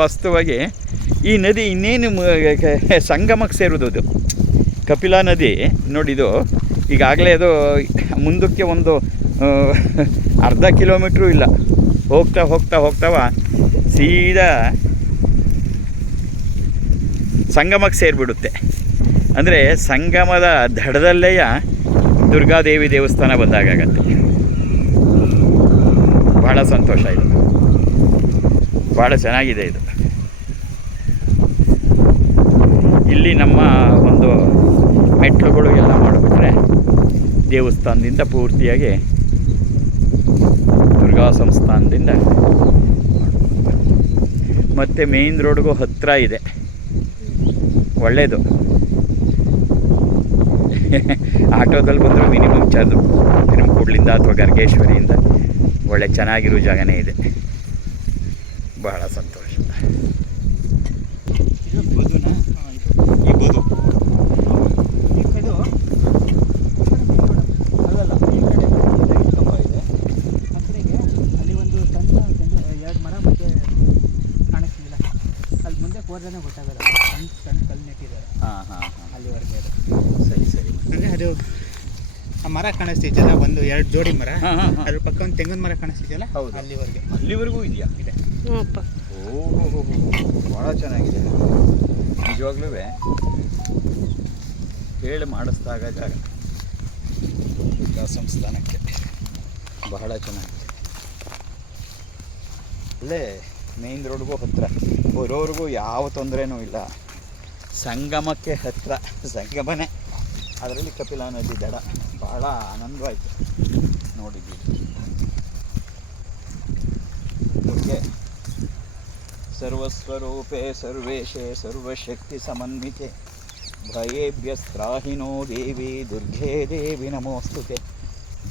ವಾಸ್ತವವಾಗಿ ಈ ನದಿ ಇನ್ನೇನು ಸಂಗಮಕ್ಕೆ ಸೇರೋದು. ಅದು ಕಪಿಲಾ ನದಿ ನೋಡಿದು ಈಗಾಗಲೇ ಅದು ಮುಂದಕ್ಕೆ ಒಂದು ಅರ್ಧ ಕಿಲೋಮೀಟ್ರೂ ಇಲ್ಲ, ಹೋಗ್ತಾವ ಸೀದಾ ಸಂಗಮಕ್ಕೆ ಸೇರಿಬಿಡುತ್ತೆ. ಅಂದರೆ ಸಂಗಮದ ದಡದಲ್ಲೇ ದುರ್ಗಾದೇವಿ ದೇವಸ್ಥಾನ ಬಂದಾಗತ್ತೆ. ಭಾಳ ಸಂತೋಷ, ಇದು ಭಾಳ ಚೆನ್ನಾಗಿದೆ. ಇದು ಇಲ್ಲಿ ನಮ್ಮ ಒಂದು ಮೆಟ್ಲುಗಳು ಎಲ್ಲ ಮಾಡಿಬಿಟ್ರೆ ದೇವಸ್ಥಾನದಿಂದ ಪೂರ್ತಿಯಾಗಿ ದುರ್ಗಾ ಸಂಸ್ಥಾನದಿಂದ ಮತ್ತು ಮೇಯ್ನ್ ರೋಡ್ಗೂ ಹತ್ತಿರ ಇದೆ, ಒಳ್ಳೆಯದು. ಆಟೋದಲ್ಲಿ ಬಂದರೂ ಮಿನಿಮಮ್ ಚಾರ್ಜು ಕೂಡ್ಲಿಂದ ಅಥವಾ ಗರ್ಗೇಶ್ವರಿಯಿಂದ ಒಳ್ಳೆ ಚೆನ್ನಾಗಿರೋ ಜಾಗನೇ ಇದೆ. ಬಹಳ ಸಂತೋಷ. ಗೊತ್ತಾಗಲ್ಲ, ಸಣ್ಣ ಕಲ್ಲು ನೆಟ್ಟಿದ್ದಾರೆ. ಅಲ್ಲಿವರೆಗೆ ಸರಿ. ಅಂದರೆ ಅದು ಆ ಮರ ಕಾಣಿಸ್ತಿದ್ದಲ್ಲ, ಒಂದು 2 ಜೋಡಿ ಮರ, ಅದ್ರ ಪಕ್ಕ ಒಂದು ತೆಂಗಿನ ಮರ ಕಾಣಿಸ್ತಿದೆಯಲ್ಲ, ಅಲ್ಲಿವರೆಗೂ ಇದೆಯಾ? ಇದೆ. ಓಹೋ, ಭಾಳ ಚೆನ್ನಾಗಿದೆ ನಿಜವಾಗ್ಲೂ. ಹೇಳಿ ಮಾಡಿಸ್ದಾಗ ಜಾಗ ದುರ್ಗಾ ಸಂಸ್ಥಾನಕ್ಕೆ ಬಹಳ ಚೆನ್ನಾಗಿದೆ. ಅಲ್ಲೇ ಮೇಯ್ನ್ ರೋಡ್ಗೂ ಹತ್ತಿರ, ಬರೋರಿಗೂ ಯಾವ ತೊಂದರೆನೂ ಇಲ್ಲ. ಸಂಗಮಕ್ಕೆ ಹತ್ತಿರ, ಸಂಗಮನೇ, ಅದರಲ್ಲಿ ಕಪಿಲಾ ನದಿ ದಡ. ಭಾಳ ಆನಂದವಾಯಿತು ನೋಡಿದ್ದೀವಿ. ದುರ್ಗೆ ಸರ್ವಸ್ವರೂಪೆ ಸರ್ವೇಶೆ ಸರ್ವಶಕ್ತಿ ಸಮನ್ವಿತೆ ಭಯೇಭ್ಯಸ್ತ್ರಾಹಿನೋ ದೇವಿ ದುರ್ಗೆ ದೇವಿ ನಮೋಸ್ತುತೆ,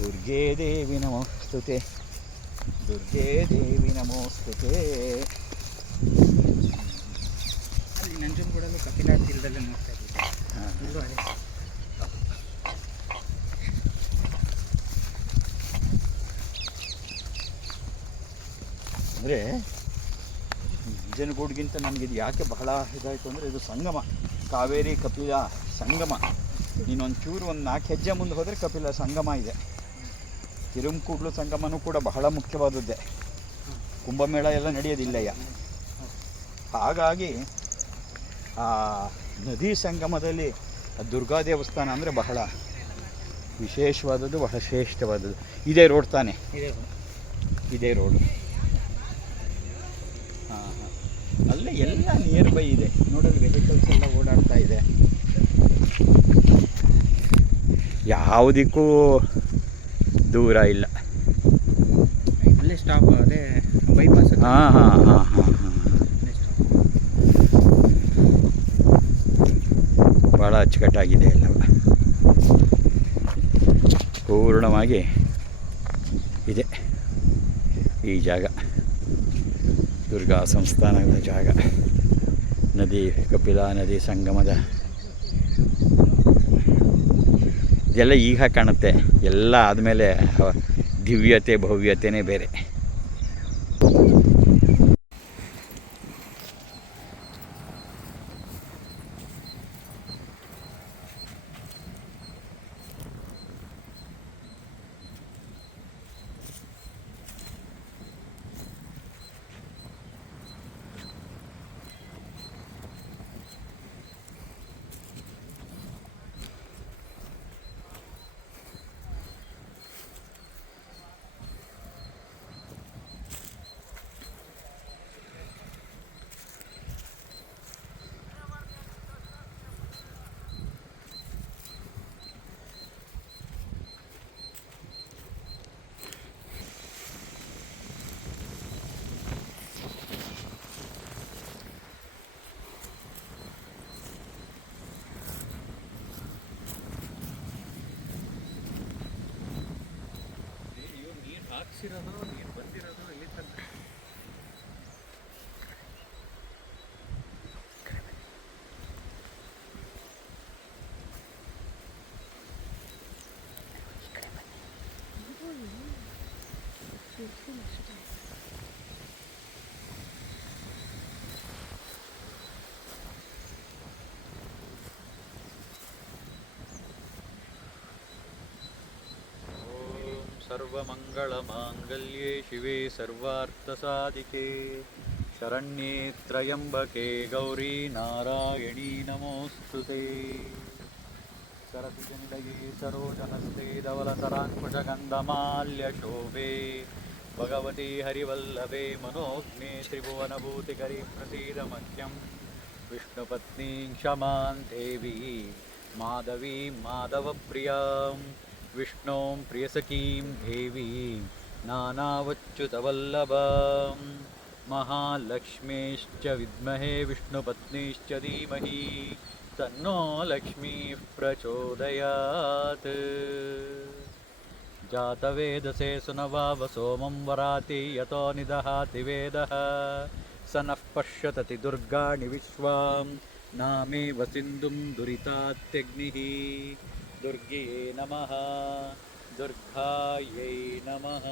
ದುರ್ಗೆ ದೇವಿ ನಮೋಸ್ತುತೆ, ದುರ್ಗೆ ದೇವಿ ನಮೋಸ್ತುತೆ. ಅಲ್ಲಿ ನಂಜನಗೂಡಲ್ಲೂ ಕಪಿಲಾ ತೀರದಲ್ಲೇ ನೋಡ್ತಾ ಇದ್ದೀವಿ. ಅಂದರೆ ನಂಜನಗೂಡಿಗಿಂತ ನನಗಿದು ಯಾಕೆ ಬಹಳ ಇದಾಯಿತು ಅಂದರೆ, ಇದು ಸಂಗಮ, ಕಾವೇರಿ ಕಪಿಲಾ ಸಂಗಮ. ಇನ್ನೊಂಚೂರು ಒಂದು 4 ಹೆಜ್ಜೆ ಮುಂದೆ ಹೋದರೆ ಕಪಿಲಾ ಸಂಗಮ ಇದೆ. ತಿರುಮಕೂಡ್ಲು ಸಂಗಮನೂ ಕೂಡ ಬಹಳ ಮುಖ್ಯವಾದದ್ದೇ. ಕುಂಭಮೇಳ ಎಲ್ಲ ನಡೆಯೋದಿಲ್ಲಯ್ಯ. ಹಾಗಾಗಿ ಆ ನದಿ ಸಂಗಮದಲ್ಲಿ ದುರ್ಗಾ ದೇವಸ್ಥಾನ ಅಂದರೆ ಬಹಳ ವಿಶೇಷವಾದದ್ದು, ಬಹಳ ಶ್ರೇಷ್ಠವಾದದ್ದು. ಇದೇ ರೋಡ್ ತಾನೆ? ಇದೇ ರೋಡು. ಅಲ್ಲೇ ಎಲ್ಲ ನಿಯರ್ ಬೈ ಇದೆ ನೋಡೋದು, ವೆಹಿಕಲ್ಸ್ ಎಲ್ಲ ಓಡಾಡ್ತಾ ಇದೆ. ಯಾವುದಕ್ಕೂ ದೂರ ಇಲ್ಲ. ಅಲ್ಲೇ ಸ್ಟಾಪ್, ಅದೇ ಬೈಪಾಸ್. ಭಾಳ ಅಚ್ಚುಕಟ್ಟಾಗಿದೆ ಎಲ್ಲವ, ಪೂರ್ಣವಾಗಿ ಇದೆ ಈ ಜಾಗ. ದುರ್ಗಾ ಸಂಸ್ಥಾನದ ಜಾಗ, ನದಿ, ಕಪಿಲಾ ನದಿ ಸಂಗಮದ ಇದೆಲ್ಲ ಈಗ ಕಾಣುತ್ತೆ. ಎಲ್ಲ ಆದಮೇಲೆ ದಿವ್ಯತೆ ಭವ್ಯತೆಯೇ ಬೇರೆ. ಹಾಕ್ಸಿರೋದು ನೀರು ಬಂದಿರೋದು ಇಲ್ಲಿ ತನಕ. सर्वमङ्गलमाङ्गल्ये शिवे सर्वार्थसाधिके शरण्ये त्र्यम्बके गौरी नारायणी नमोऽस्तुते सरसिजनिलये सरोजनस्ते धवलतराङ्कुशगन्धमाल्यशोभे भगवती हरिवल्लभे मनोज्ञे त्रिभुवनभूतिकरी प्रसीदमह्यं विष्णुपत्नीं क्षमां देवी माधवीं माधवप्रियां विष्णों प्रियसखीं देवीं नानावच्युतवल्लभां महालक्ष्मीश्च विद्महे विष्णुपत्नीश्च धीमहि तन्नो लक्ष्मीः प्रचोदयात् जातवेदसे सुनवाव सोमं वराति यतो निदहाति वेदः स नः पश्यतति दुर्गाणि विश्वां नामेव सिन्धुं दुरितात्यग्निः दुर्ग्यै नमः दुर्गायै नमः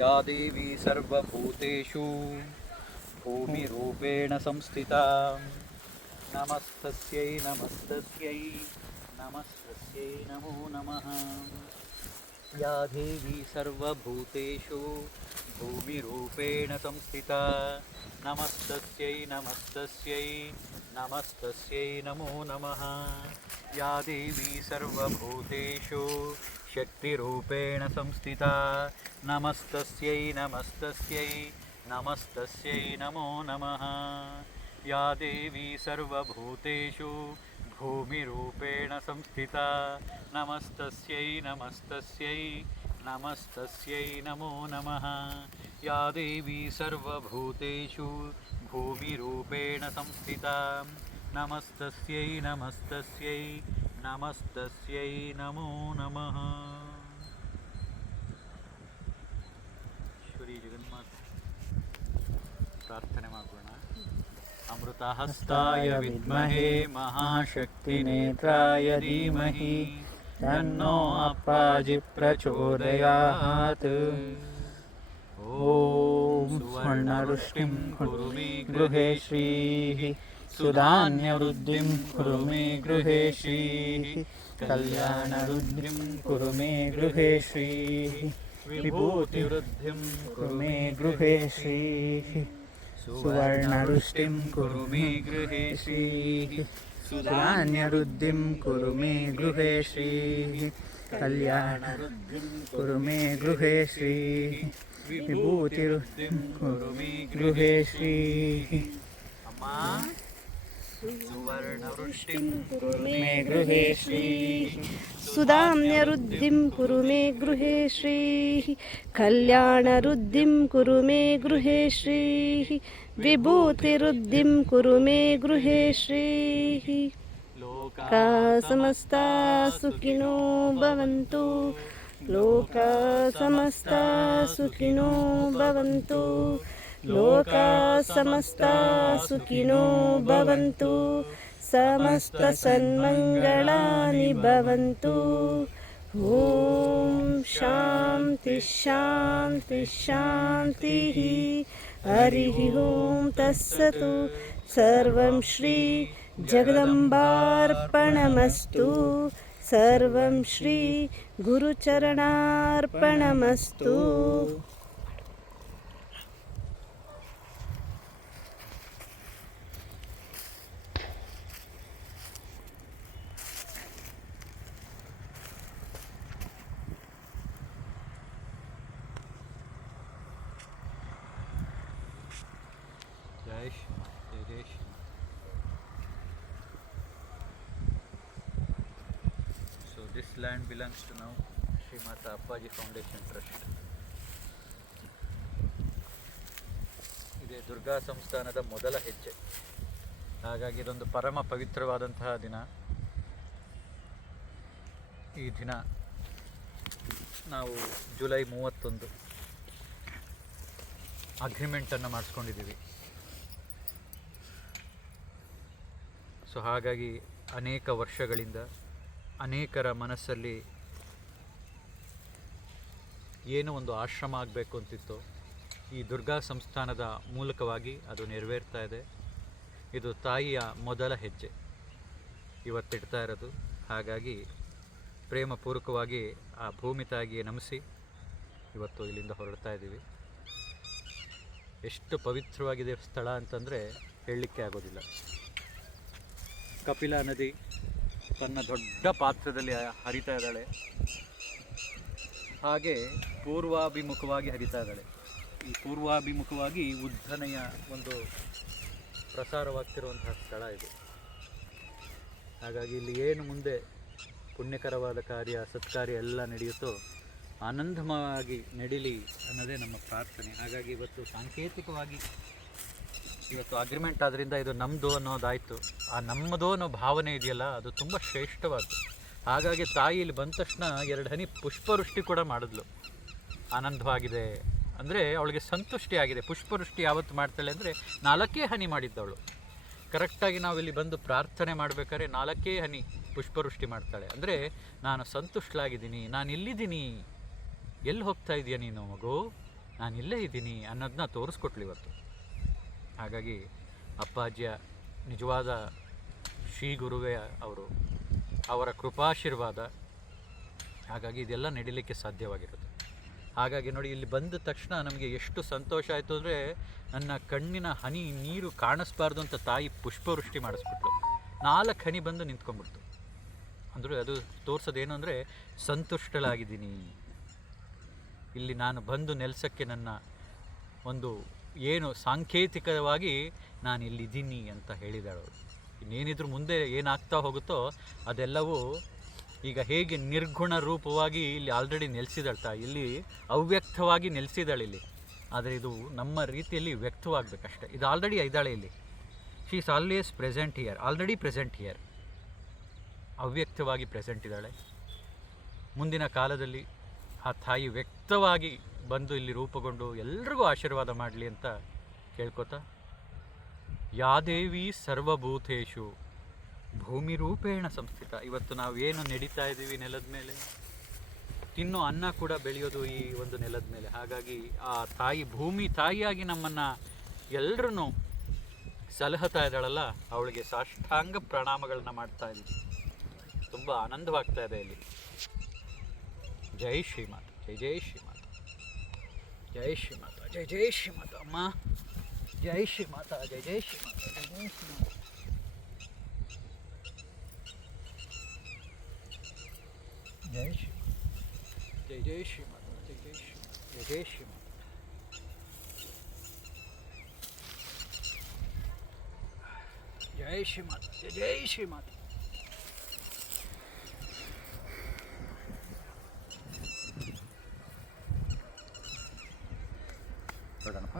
या देवी सर्वभूतेषु भूमिरूपेण संस्थिता नमस्तस्यै नमस्तस्यै नमस्तस्यै नमो नमः या देवी सर्वभूतेषु भूमिरूपेण संस्थिता नमस्तस्यै नमस्तस्यै नमस्तस्यै नमो नमः या देवी सर्वभूतेषु शक्तिरूपेण संस्थिता नमस्तस्यै नमस्तस्यै नमस्तस्यै नमो नमः या देवी सर्वभूतेषु भूमिरूपेण संस्थिता नमस्तस्यै नमस्तस्यै नमस्तस्यै नमो नमः या देवी सर्वभूतेषु भूमिरूपेण संस्थिता नमस्तस्यै नमस्तस्यै नमस्तस्यै नमो नमः ಶ್ರೀ ಜಗನ್ಮಾತೆ ಪ್ರಾರ್ಥನೆ ಮಾಡೋಣ. अमृतहस्ताय विद्महे महाशक्तिनेत्राय धीमहि तन्नो अप्पाजि प्रचोदयात् ॐ स्वर्णवृष्टिं कुरु मे गृहे श्रीः सुधान्यवृद्धिं कुरु मे गृहे श्रीः कल्याणवृद्धिं कुरु मे गृहे श्रीः विभूतिवृद्धिं कुरु मे गृहे श्रीः सुवर्णवृष्टिं कुरु मे गृहे श्रीः सुधान्यवृद्धिं कुरु मे गृहे श्रीः कल्याणवृद्धिं कुरु मे गृहे श्रीः विभूतिवृद्धिं कुरु मे गृहे श्रीः अम्मा सुवर्णवृष्टिं कुरु मे गृहे श्रीः सुधाम्यवृद्धिं कुरु मे गृहे श्रीः कल्याणवृद्धिं कुरु मे गृहे श्रीः विभूतिवृद्धिं कुरु मे गृहे श्रीः लोका समस्ता सुखिनो भवन्तु लोका समस्ता सुखिनो भवन्तु लोका समस्ता सुखिनो भवन्तु समस्तसन्मङ्गलानि भवन्तु ॐ शान्ति शान्ति शान्तिः हरिः ॐ तत्सत् सर्वं श्री जगदम्बार्पणमस्तु सर्वं Shri गुरुचरणार्पणमस्तु So this land belongs to now Srimata Appaji Foundation Trust. ಇದೇ ದುರ್ಗಾ ಸಂಸ್ಥಾನದ ಮೊದಲ ಹೆಜ್ಜೆ. ಹಾಗಾಗಿ ಇದೊಂದು ಪರಮ ಪವಿತ್ರವಾದಂತಹ ದಿನ. ಈ ದಿನ ನಾವು ಜುಲೈ 31 ಅಗ್ರಿಮೆಂಟನ್ನು ಮಾಡಿಸ್ಕೊಂಡಿದ್ದೀವಿ. ಸೊ ಹಾಗಾಗಿ ಅನೇಕ ವರ್ಷಗಳಿಂದ ಅನೇಕರ ಮನಸ್ಸಲ್ಲಿ ಏನೋ ಒಂದು ಆಶ್ರಮ ಆಗಬೇಕು ಅಂತಿತ್ತು. ಈ ದುರ್ಗಾ ಸಂಸ್ಥಾನದ ಮೂಲಕವಾಗಿ ಅದು ನೆರವೇರ್ತಾ ಇದೆ. ಇದು ತಾಯಿಯ ಮೊದಲ ಹೆಜ್ಜೆ ಇವತ್ತಿಡ್ತಾ ಇರೋದು. ಹಾಗಾಗಿ ಪ್ರೇಮಪೂರ್ವಕವಾಗಿ ಆ ಭೂಮಿ ತಾಯಿಗೆ ನಮಿಸಿ ಇವತ್ತು ಇಲ್ಲಿಂದ ಹೊರಡ್ತಾ ಇದ್ದೀವಿ. ಎಷ್ಟು ಪವಿತ್ರವಾಗಿದೆ ಸ್ಥಳ ಅಂತಂದರೆ ಹೇಳಲಿಕ್ಕೆ ಆಗೋದಿಲ್ಲ. ಕಪಿಲಾ ನದಿ ತನ್ನ ದೊಡ್ಡ ಪಾತ್ರದಲ್ಲಿ ಹರಿತಾ ಇದ್ದಾಳೆ, ಹಾಗೆ ಪೂರ್ವಾಭಿಮುಖವಾಗಿ ಹರಿತಾ ಇದ್ದಾಳೆ. ಈ ಪೂರ್ವಾಭಿಮುಖವಾಗಿ ಉದ್ದನೆಯ ಒಂದು ಪ್ರಸಾರವಾಗ್ತಿರುವಂತಹ ಸ್ಥಳ ಇದು. ಹಾಗಾಗಿ ಇಲ್ಲಿ ಏನು ಮುಂದೆ ಪುಣ್ಯಕರವಾದ ಕಾರ್ಯ ಸತ್ಕಾರ್ಯ ಎಲ್ಲ ನಡೆಯುತ್ತೋ ಆನಂದಮಯವಾಗಿ ನಡೀಲಿ ಅನ್ನೋದೇ ನಮ್ಮ ಪ್ರಾರ್ಥನೆ. ಹಾಗಾಗಿ ಇವತ್ತು ಸಾಂಕೇತಿಕವಾಗಿ ಇವತ್ತು ಅಗ್ರಿಮೆಂಟ್ ಆದ್ದರಿಂದ ಇದು ನಮ್ಮದು ಅನ್ನೋದಾಯಿತು. ಆ ನಮ್ಮದು ಅನ್ನೋ ಭಾವನೆ ಇದೆಯಲ್ಲ, ಅದು ತುಂಬ ಶ್ರೇಷ್ಠವಾದ್ದು. ಹಾಗಾಗಿ ತಾಯಿ ಇಲ್ಲಿ ಬಂದ ತಕ್ಷಣ 2 ಹನಿ ಪುಷ್ಪವೃಷ್ಟಿ ಕೂಡ ಮಾಡಿದ್ಲು. ಆನಂದವಾಗಿದೆ ಅಂದರೆ ಅವಳಿಗೆ ಸಂತುಷ್ಟಿ ಆಗಿದೆ. ಪುಷ್ಪವೃಷ್ಟಿ ಯಾವತ್ತು ಮಾಡ್ತಾಳೆ ಅಂದರೆ 4 ಹನಿ ಮಾಡಿದ್ದವಳು. ಕರೆಕ್ಟಾಗಿ ನಾವು ಇಲ್ಲಿ ಬಂದು ಪ್ರಾರ್ಥನೆ ಮಾಡಬೇಕಾದ್ರೆ 4 ಹನಿ ಪುಷ್ಪವೃಷ್ಟಿ ಮಾಡ್ತಾಳೆ. ಅಂದರೆ ನಾನು ಸಂತುಷ್ಟಳಾಗಿದ್ದೀನಿ, ನಾನು ಇಲ್ಲಿದ್ದೀನಿ, ಎಲ್ಲಿ ಹೋಗ್ತಾ ಇದೆಯಾ ನೀನು ಮಗು, ನಾನು ಇಲ್ಲೇ ಇದ್ದೀನಿ ಅನ್ನೋದನ್ನ ತೋರಿಸ್ಕೊಟ್ಲು ಇವತ್ತು. ಹಾಗಾಗಿ ಅಪ್ಪಾಜಿಯ ನಿಜವಾದ ಶ್ರೀ ಗುರುವೇ ಅವರು, ಅವರ ಕೃಪಾಶೀರ್ವಾದ. ಹಾಗಾಗಿ ಇದೆಲ್ಲ ನಡೀಲಿಕ್ಕೆ ಸಾಧ್ಯವಾಗಿರುತ್ತೆ. ಹಾಗಾಗಿ ನೋಡಿ, ಇಲ್ಲಿ ಬಂದ ತಕ್ಷಣ ನಮಗೆ ಎಷ್ಟು ಸಂತೋಷ ಆಯಿತು ಅಂದರೆ, ನನ್ನ ಕಣ್ಣಿನ ಹನಿ ನೀರು ಕಾಣಿಸ್ಬಾರ್ದು ಅಂತ ತಾಯಿ ಪುಷ್ಪವೃಷ್ಟಿ ಮಾಡಿಸ್ಬಿಟ್ಲು. 4 ಹನಿ ಬಂದು ನಿಂತ್ಕೊಂಡ್ಬಿಡ್ತು. ಅಂದರೆ ಅದು ತೋರಿಸೋದೇನು ಅಂದರೆ, ಸಂತುಷ್ಟಳಾಗಿದ್ದೀನಿ, ಇಲ್ಲಿ ನಾನು ಬಂದು ನೆಲೆಸೋಕ್ಕೆ ನನ್ನ ಒಂದು ಏನು ಸಾಂಕೇತಿಕವಾಗಿ ನಾನು ಇಲ್ಲಿದ್ದೀನಿ ಅಂತ ಹೇಳಿದಾಳು. ಇನ್ನೇನಿದ್ರು ಮುಂದೆ ಏನಾಗ್ತಾ ಹೋಗುತ್ತೋ ಅದೆಲ್ಲವೂ ಈಗ ಹೇಗೆ ನಿರ್ಗುಣ ರೂಪವಾಗಿ ಇಲ್ಲಿ ಆಲ್ರೆಡಿ ನೆಲೆಸಿದಾಳೆ ತಾಯಿ, ಇಲ್ಲಿ ಅವ್ಯಕ್ತವಾಗಿ ನೆಲೆಸಿದಾಳೆ ಇಲ್ಲಿ. ಆದರೆ ಇದು ನಮ್ಮ ರೀತಿಯಲ್ಲಿ ವ್ಯಕ್ತವಾಗಬೇಕಷ್ಟೆ. ಇದು ಆಲ್ರೆಡಿ ಇದ್ದಾಳೆ ಇಲ್ಲಿ. She is always present here, already present here, ಅವ್ಯಕ್ತವಾಗಿ ಪ್ರೆಸೆಂಟ್ ಇದ್ದಾಳೆ. ಮುಂದಿನ ಕಾಲದಲ್ಲಿ ಆ ತಾಯಿ ವ್ಯಕ್ತವಾಗಿ ಬಂದು ಇಲ್ಲಿ ರೂಪುಗೊಂಡು ಎಲ್ರಿಗೂ ಆಶೀರ್ವಾದ ಮಾಡಲಿ ಅಂತ ಕೇಳ್ಕೊತಾ, ಯಾ ದೇವಿ ಸರ್ವಭೂತೇಶು ಭೂಮಿ ರೂಪೇಣ ಸಂಸ್ಥಿತ. ಇವತ್ತು ನಾವು ಏನು ನಡೀತಾ ಇದ್ದೀವಿ ನೆಲದ ಮೇಲೆ, ತಿನ್ನೋ ಅನ್ನ ಕೂಡ ಬೆಳೆಯೋದು ಈ ಒಂದು ನೆಲದ ಮೇಲೆ. ಹಾಗಾಗಿ ಆ ತಾಯಿ, ಭೂಮಿ ತಾಯಿಯಾಗಿ ನಮ್ಮನ್ನು ಎಲ್ಲರೂ ಸಲಹುತ್ತಾ ಇದ್ದಾಳಲ್ಲ, ಅವಳಿಗೆ ಸಾಷ್ಟಾಂಗ ಪ್ರಣಾಮಗಳನ್ನ ಮಾಡ್ತಾ ಇದ್ದೀವಿ. ತುಂಬ ಆನಂದವಾಗ್ತಾ ಇದೆ ಇಲ್ಲಿ. ಜೈ ಶ್ರೀಮಾತ, ಜೈ ಜೈ ಶ್ರೀಮಾತ, ಜೈ ಶ್ರೀಮಾತ, ಜೈ ಜೈ ಶ್ರೀಮಾತ. ಅಮ್ಮ ಜೈ ಶ್ರೀಮಾತ, ಜೈ ಜೈ ಶ್ರೀಮಾತ, ಜೈ ಜೈ ಶ್ರೀಮಾತ. ಜೈ ಶ್ರೀಮಾತ, ಜೈ ಜೈ ಶ್ರೀಮಾತ, ಜೈ ಜೈ ಶ್ರೀಮಾತ, ಜೈ ಜೈ ಶ್ರೀಮಾತ. ಜೈ ಶ್ರೀಮಾತ, ಜೈ ಜೈ ಶ್ರೀಮಾತ. ನೋಡೋಣಪ್ಪ.